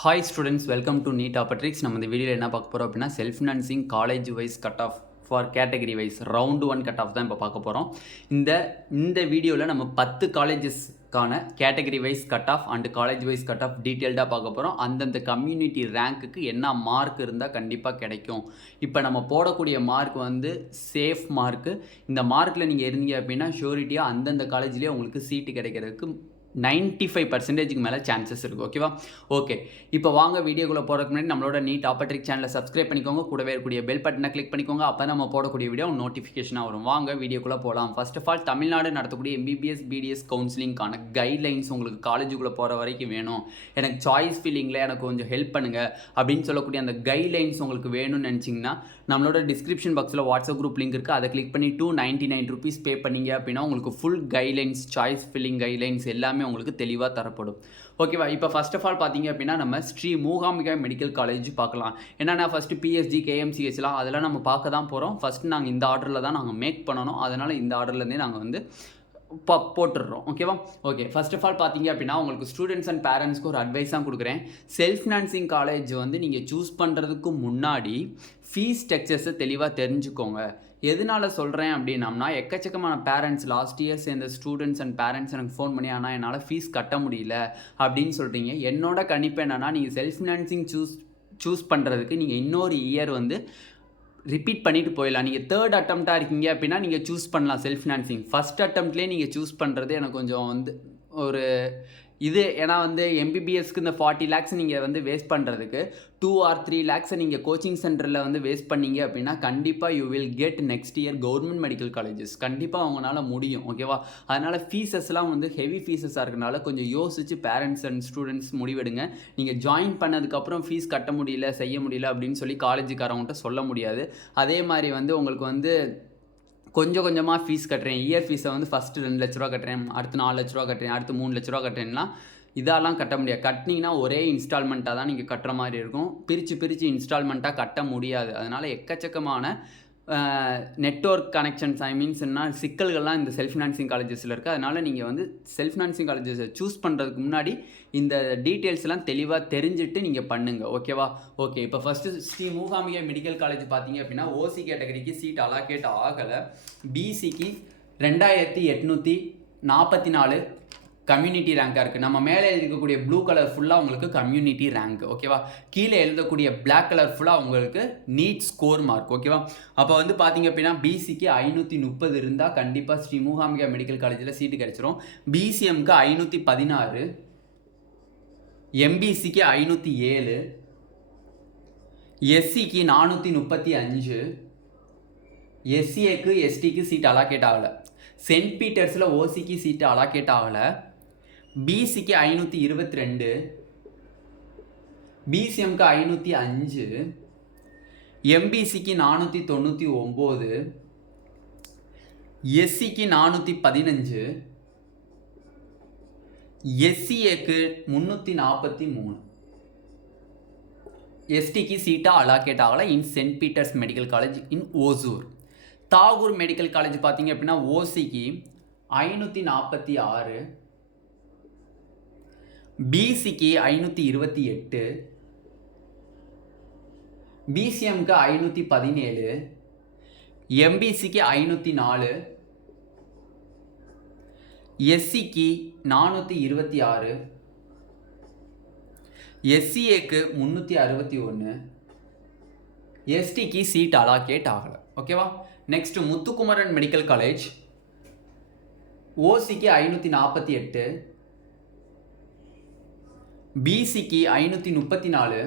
Hi students, welcome to Neet Opportunities. நம்ம இந்த வீடியோவில் என்ன பார்க்க போகிறோம் அப்படின்னா self financing college wise cut off for category wise round 1 cut off தான் இப்போ பார்க்க போகிறோம். இந்த வீடியோவில் நம்ம 10 காலேஜஸ்க்கான category wise cut off and college wise cut off டீட்டெயில்டாக பார்க்க போகிறோம். அந்தந்த கம்யூனிட்டி ரேங்க்குக்கு என்ன மார்க் இருந்தால் கண்டிப்பாக கிடைக்கும். இப்போ நம்ம போடக்கூடிய மார்க் வந்து சேஃப் மார்க்கு. இந்த மார்க்கில் நீங்கள் இருந்தீங்க அப்படின்னா ஷூரிட்டியாக அந்தந்த காலேஜ்லேயே உங்களுக்கு சீட்டு கிடைக்கிறதுக்கு 95% மேலே சான்சஸ் இருக்குது. ஓகேவா? ஓகே, இப்போ வாங்க வீடியோக்குள்ளே போகிறதுக்கு முன்னாடி நம்மளோட நீட் ஆப்பர்ட்ரிக் சேனலை சப்ஸ்கிரைப் பண்ணிக்கோங்க. கூடவே இருக்கக்கூடிய பெல் பட்டனை கிளிக் பண்ணிக்கோங்க. அப்போ நம்ம போடக்கூடிய வீடியோ நோட்டிஃபிகேஷனாக வரும். வாங்க வீடியோக்குள்ளே போகலாம். ஃபர்ஸ்ட் ஆஃப் ஆல், தமிழ்நாடு நடத்தக்கூடிய எம்பிபிஎஸ் பிடிஎஸ் கவுன்சிலிங்கான கைட்லைன்ஸ் உங்களுக்கு காலேஜுக்குள்ளே போகிற வரைக்கும் வேணும். எனக்கு சாய்ஸ் ஃபீலிங்கில் எனக்கு கொஞ்சம் ஹெல்ப் பண்ணுங்கள் அப்படின்னு சொல்லக்கூடிய அந்த கைட்லைன்ஸ் உங்களுக்கு வேணும்னு நினச்சிங்கன்னா நம்மளோட டிஸ்கிரிப்ஷன் பாக்ஸில் வாட்ஸ்அப் குரூப் லிங்க் இருக்குது. அதை கிளிக் பண்ணி 299 rupees பே பண்ணிங்க அப்படின்னா உங்களுக்கு full guidelines, choice filling guidelines எல்லாமே உங்களுக்கு தெளிவாக தரப்படும். ஓகேவா? இப்போ ஃபர்ஸ்ட் ஆஃப் ஆல் பார்த்தீங்க அப்படின்னா நம்ம ஸ்ரீ மூகாம்பிகா மெடிக்கல் காலேஜ் பார்க்கலாம். என்னென்னா ஃபஸ்ட்டு பிஎஸ்ஜி கேஎம்சிஹெச்லாம் அதெல்லாம் நம்ம பார்க்க தான் போகிறோம். ஃபஸ்ட்டு நாங்கள் இந்த ஆர்டரில் தான் நாங்கள் மேக் பண்ணணும். அதனால் இந்த ஆர்டர்லேருந்தே நாங்கள் வந்து போட்டுடுறோம். ஓகேவா? ஓகே, ஃபர்ஸ்ட் ஆஃப் ஆல் பார்த்தீங்க அப்படின்னா உங்களுக்கு ஸ்டூடெண்ட்ஸ் அண்ட் பேரண்ட்ஸ்க்கு ஒரு அட்வைஸ் தான் கொடுக்குறேன். செல்ஃப் ஃபினான்சிங் காலேஜ் வந்து நீங்கள் சூஸ் பண்ணுறதுக்கு முன்னாடி ஃபீஸ் ஸ்ட்ரக்சர்ஸை தெளிவாக தெரிஞ்சுக்கோங்க. எதனால் சொல்கிறேன் அப்படின்னம்னா, எக்கச்சக்கமான பேரண்ட்ஸ் லாஸ்ட் இயர் சேர்ந்த ஸ்டூடெண்ட்ஸ் அண்ட் பேரண்ட்ஸ் எனக்கு ஃபோன் பண்ணி ஆனால் என்னால் ஃபீஸ் கட்ட முடியல அப்படின்னு சொல்கிறீங்க. என்னோட கணிப்பு என்னென்னா, நீங்கள் செல்ஃப் ஃபினான்சிங் சூஸ் பண்ணுறதுக்கு நீங்கள் இன்னொரு இயர் வந்து ரிப்பீட் பண்ணிட்டு போயிடலாம். நீங்கள் தேர்ட் அட்டம்ப்டாக இருக்கீங்க அப்படின்னா நீங்கள் சூஸ் பண்ணலாம் செல்ஃப் ஃபினான்சிங். ஃபஸ்ட் அட்டம்ப்ட்லேயே நீங்கள் சூஸ் பண்ணுறது எனக்கு கொஞ்சம் வந்து ஒரு இது. ஏன்னா வந்து எம்பிபிஎஸ்க்கு இந்த 40 lakhs நீங்கள் வந்து வேஸ்ட் பண்ணுறதுக்கு 2 or 3 lakhs நீங்கள் கோச்சிங் சென்டரில் வந்து வேஸ்ட் பண்ணீங்க அப்படின்னா கண்டிப்பாக you will get next year government medical colleges. கண்டிப்பாக அவங்களால முடியும். ஓகேவா? அதனால் ஃபீஸஸ்லாம் வந்து ஹெவி ஃபீஸஸாக இருக்கனால கொஞ்சம் யோசித்து பேரண்ட்ஸ் அண்ட் ஸ்டூடெண்ட்ஸ் முடிவெடுங்க. நீங்கள் ஜாயின் பண்ணதுக்கப்புறம் ஃபீஸ் கட்ட முடியல, செய்ய முடியல அப்படின்னு சொல்லி காலேஜுக்காரவங்கள்ட்ட சொல்ல முடியாது. அதே மாதிரி வந்து உங்களுக்கு வந்து கொஞ்சம் கொஞ்சமாக ஃபீஸ் கட்டுறேன், இயர் ஃபீஸை வந்து ஃபஸ்ட்டு 2 லட்ச ரூபா கட்டுறேன், அடுத்து 4 லட்ச ரூபா கட்டுறேன், அடுத்து 3 லட்ச ரூபா கட்டுறேன்னா இதெல்லாம் கட்ட முடியாது. கட்டினீங்கன்னா ஒரே இன்ஸ்டால்மெண்ட்டாக தான் நீங்கள் கட்டுற மாதிரி இருக்கும். பிரித்து இன்ஸ்டால்மெண்ட்டாக கட்ட முடியாது. அதனால் எக்கச்சக்கமான நெட்வொர்க் கனெக்ஷன்ஸ் என்ன சிக்கல்கள்லாம் இந்த செல்ஃப் ஃபினான்சிங் காலேஜஸில் இருக்குது. அதனால் நீங்கள் வந்து செல்ஃப் ஃபினான்சிங் காலேஜஸை சூஸ் பண்ணுறதுக்கு முன்னாடி இந்த டீட்டெயில்ஸ்லாம் தெளிவாக தெரிஞ்சுட்டு நீங்கள் பண்ணுங்கள். ஓகேவா? ஓகே, இப்போ first Sri Mookambika medical college பார்த்தீங்க அப்படின்னா ஓசி கேட்டகரிக்கு சீட் அலாகேட் ஆகலை. பிசிக்கு 2844 கம்யூனிட்டி ரேங்காக இருக்குது. நம்ம மேலே எழுதிக்கக்கூடிய ப்ளூ கலர் ஃபுல்லாக உங்களுக்கு கம்யூனிட்டி ரேங்க். ஓகேவா? கீழே எழுதக்கூடிய பிளாக் கலர் ஃபுல்லாக உங்களுக்கு நீட் ஸ்கோர் மார்க். ஓகேவா? அப்போ வந்து பார்த்தீங்க அப்படின்னா பிசிக்கு 530 இருந்தால் கண்டிப்பாக ஸ்ரீ மூகாம்பிகா மெடிக்கல் காலேஜில் சீட்டு கிடைச்சிரும். பிசிஎம்க்கு 516, எம்பிசிக்கு 507, எஸ்சிக்கு 435, எஸ்சிஏக்கு எஸ்டிக்கு சீட் அலாகேட் ஆகலை. சென்ட் பீட்டர்ஸில் ஓசிக்கு சீட்டு அலாகேட் ஆகலை. பிசிக்கு 522, பிசிஎம்க்கு 505, எம்பிசிக்கு 499, எஸ்சிக்கு 415, எஸ்சிஏக்கு 343, எஸ்டிக்கு சீட்டாக அலாகேட் ஆகலை in saint Peter's medical college in Hosur. Tagore medical college பார்த்தீங்க அப்படின்னா ஓசிக்கு 546, பிசிக்கு 528, பிசிஎம்க்கு 517, எம்பிசிக்கு 504, எஸ்சிக்கு 426, எஸ்சிஏக்கு 361, எஸ்டிக்கு சீட் அலாகேட் ஆகலை. ஓகேவா? நெக்ஸ்ட் முத்துக்குமரன் மெடிக்கல் காலேஜ் ஓசிக்கு 548, பிசிக்கு 534,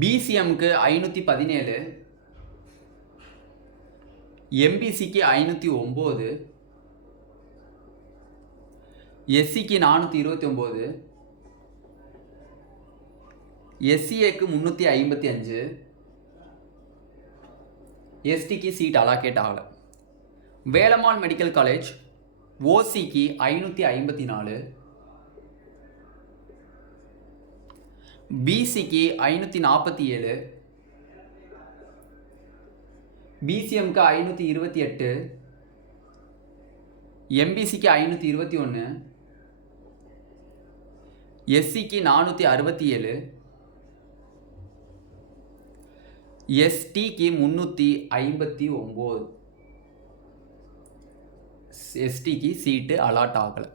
பிசிஎம்க்கு 517, எம்பிசிக்கு 509, எஸ்சிக்கு 429, எஸ்சிஏக்கு 355, எஸ்டிக்கு சீட் அலாகேட் ஆகலை. வேலம்மாள் மெடிக்கல் காலேஜ் ஓசிக்கு 554, பிசிக்கு 547, பிசிஎம்க்கு 528, எம்பிசிக்கு 521, எஸ்சிக்கு 467, எஸ்டிக்கு 359. எஸ்டிக்கு சீட்டு அலாட் ஆகலை.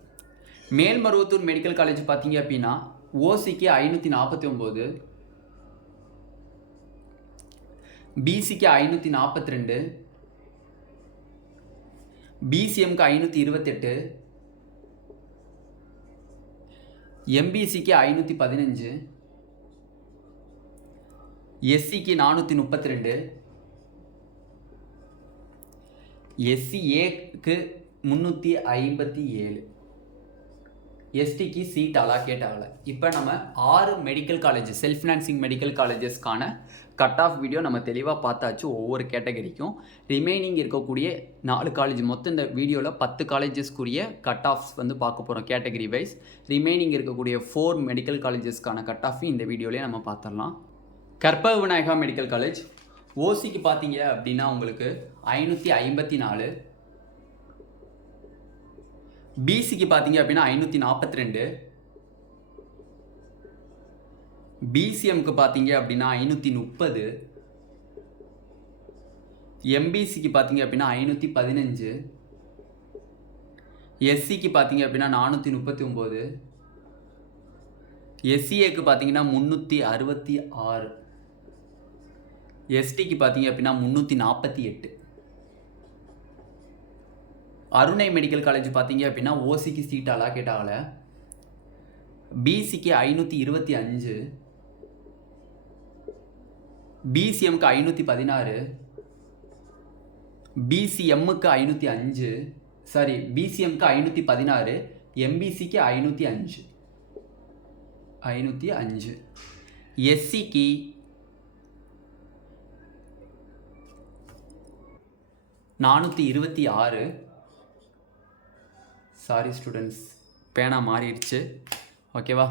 மேல்மருவத்தூர் மெடிக்கல் காலேஜ் பார்த்தீங்க அப்படின்னா ஓசிக்கு 549, பிசிக்கு 542, பிசிஎம்க்கு 528, எம்பிசிக்கு 515, எஸ்சிக்கு 432, எஸ்சிஏக்கு 357, எஸ்டிக்கு சீட் அலாக்கேட் ஆகலை. இப்போ நம்ம 6 medical colleges self financing medical காலேஜஸ்க்கான கட் ஆஃப் வீடியோ நம்ம தெளிவாக பார்த்தாச்சு. ஒவ்வொரு கேட்டகரிக்கும் ரிமைனிங் இருக்கக்கூடிய 4 காலேஜ், மொத்தம் இந்த வீடியோவில் 10 காலேஜஸ்க்குரிய கட் ஆஃப்ஸ் வந்து பார்க்க போகிறோம் கேட்டகரி வைஸ். ரிமைனிங் இருக்கக்கூடிய 4 மெடிக்கல் காலேஜஸ்க்கான கட் ஆஃப் இந்த வீடியோலேயே நம்ம பார்த்துடலாம். கற்பக விநாயகா மெடிக்கல் காலேஜ் ஓசிக்கு பார்த்தீங்க அப்படின்னா உங்களுக்கு 554, பிசிக்கு பார்த்தீங்க அப்படின்னா 542, பிசிஎம்க்கு பார்த்தீங்க அப்படின்னா 530, எம்பிசிக்கு பார்த்தீங்க அப்படின்னா 515, எஸ்சிக்கு பார்த்தீங்க அப்படின்னா 439, எஸ்சிஏக்கு பார்த்தீங்கன்னா 366, எஸ்டிக்கு பார்த்தீங்க அப்படின்னா 348. அருணை மெடிக்கல் காலேஜ் பார்த்தீங்க அப்படின்னா ஓசிக்கு சீட் அலாக்கேட் ஆகலை. பிசிக்கு 525, பிசிஎம்க்கு 516, பிசிஎம்முக்கு 505, சாரி பிசிஎம்க்கு 516, எம்பிசிக்கு 505, எஸ்சிக்கு 426. சாரி ஸ்டூடெண்ட்ஸ், பேனா மாறிடுச்சு. ஓகேவா,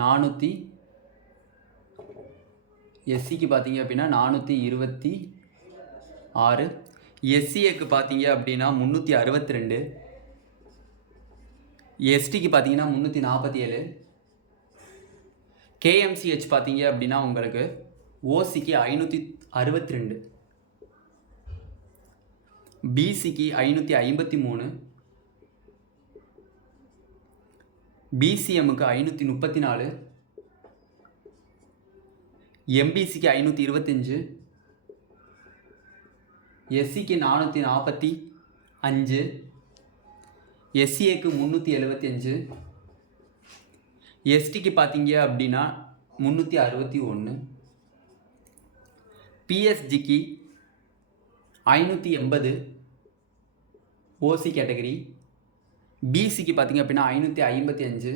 400 எஸ்சிக்கு பார்த்தீங்க அப்படின்னா 426, எஸ்சிஏக்கு பார்த்தீங்க அப்படின்னா 362, எஸ்டிக்கு பார்த்தீங்கன்னா 347, கேஎம்சிஹெச் பார்த்தீங்க அப்படின்னா உங்களுக்கு ஓசிக்கு 562, பிசிக்கு 553, பிசிஎம்முக்கு 534, எம்பிசிக்கு 525, எஸ்சிக்கு 445, எஸ்சிஏக்கு 375, எஸ்டிக்கு பார்த்தீங்க அப்படின்னா 361, பிஎஸ்ஜிக்கு 580 ஓசி கேட்டகரி, பிசிக்கு பார்த்தீங்க அப்படின்னா 555,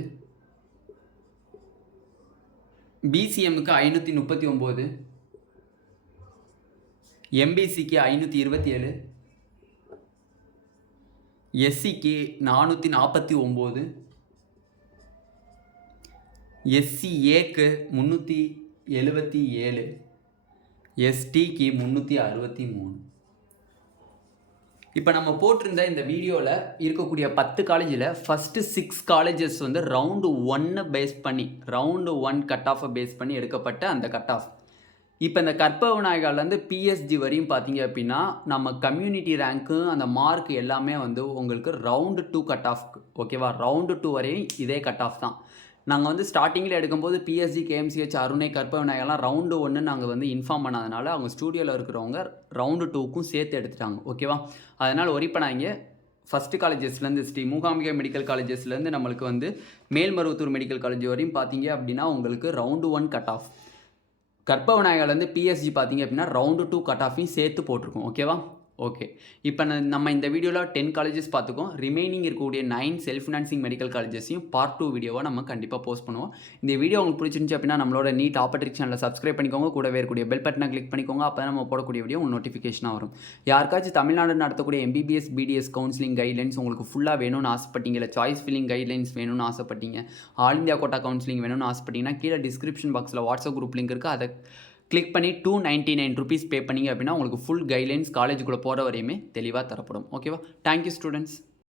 பிசிஎம்முக்கு 539, எம்பிசிக்கு 527, எஸ்சிக்கு 449, எஸ்சிஏக்கு 377, எஸ்டிக்கு 363. இப்போ நம்ம போட்டிருந்த இந்த வீடியோவில் இருக்கக்கூடிய 10 காலேஜில் ஃபஸ்ட்டு 6 காலேஜஸ் வந்து ரவுண்டு 1 பேஸ் பண்ணி, ரவுண்டு 1 கட் ஆஃபை பேஸ் பண்ணி எடுக்கப்பட்ட அந்த கட் ஆஃப். இப்போ இந்த கற்பக விநாயகாலேருந்து பிஎஸ்ஜி வரையும் பார்த்தீங்க அப்படின்னா நம்ம கம்யூனிட்டி ரேங்க்கு அந்த மார்க் எல்லாமே வந்து உங்களுக்கு ரவுண்டு 2 கட் ஆஃப். ஓகேவா, ரவுண்டு 2 வரையும் இதே கட் ஆஃப் தான். நாங்கள் வந்து ஸ்டார்டிங்கில் எடுக்கும்போது பிஎஸ்ஜி, கேஎம்சிஹெச், அருணை, கற்பக விநாயகெல்லாம் ரவுண்டு 1 நாங்கள் வந்து இன்ஃபார்ம் பண்ணாதனால அவங்க ஸ்டூடியோவில் இருக்கிறவங்க ரவுண்டு 2க்கும் சேர்த்து எடுத்துட்டாங்க. ஓகேவா, அதனால் ஒரி பண்ணாங்க. ஃபஸ்ட்டு காலேஜஸ்லேருந்து ஸ்ரீ மூகாம்பிகை மெடிக்கல் காலேஜஸ்லேருந்து நம்மளுக்கு வந்து மேல்மருவத்தூர் மெடிக்கல் காலேஜ் வரையும் பார்த்தீங்க அப்படின்னா உங்களுக்கு round 1 cut of. Karpaga விநாயகர்லேருந்து PSG பார்த்தீங்க அப்படின்னா ரவுண்டு 2 கட் ஆஃபையும் சேர்த்து போட்டிருக்கோம். ஓகேவா, ஓகே. இப்போ நம்ம இந்த வீடியோவில் 10 காலேஜஸ் பார்த்துக்கோம். ரிமைனிங் இருக்கக்கூடிய 9 செல்ஃப் ஃபினான்சிங் மெடிக்கல் காலேஜஸையும் பார்ட் 2 வீடியோவாக நம்ம கண்டிப்பாக போஸ்ட் பண்ணுவோம். இந்த வீடியோ உங்களுக்கு பிடிச்சிருந்துச்சு அப்படின்னா நம்மளோட நீட் ஆப்பர்ட்ரிக் சேனலை சப்ஸ்கிரைப் பண்ணிக்கோங்க. கூடவே இருக்கக்கூடிய பெல் பட்டனை கிளிக் பண்ணிக்கோங்க. அப்போ தான் நம்ம போடக்கூடிய வீடியோ உங்களுக்கு நோட்டிஃபிகேஷனாக வரும். யாருக்காச்சும் தமிழ்நாடு நடத்தக்கூடிய எம்பிபிஎஸ், பிடிஎஸ் கவுன்சிலிங் கைட்லைன்ஸ் உங்களுக்கு ஃபுல்லாக வேணும்னு ஆசைப்பட்டீங்க, இல்லை சாய்ஸ் ஃபில்லிங் கைட்லைன்ஸ் வேணும்னு ஆசைப்பட்டீங்க, ஆல் இந்தியா கோட்டா கவுன்சிலிங் வேணும்னு ஆசைப்பட்டீங்கன்னா கீழே டிஸ்கிரிப்ஷன் பாக்ஸில் வாட்ஸ்அப் குரூப் லிங்க் இருக்குது. அதை கிளிக் பண்ணி 299 rupees பே பண்ணிங்க அப்படின்னா உங்களுக்கு ஃபுல் கைட்லைன்ஸ் காலேஜுக்குள்ளே போகிற வரையுமே தெளிவாக தரப்படும். ஓகேவா, தேங்க்யூ ஸ்டூடெண்ட்ஸ்.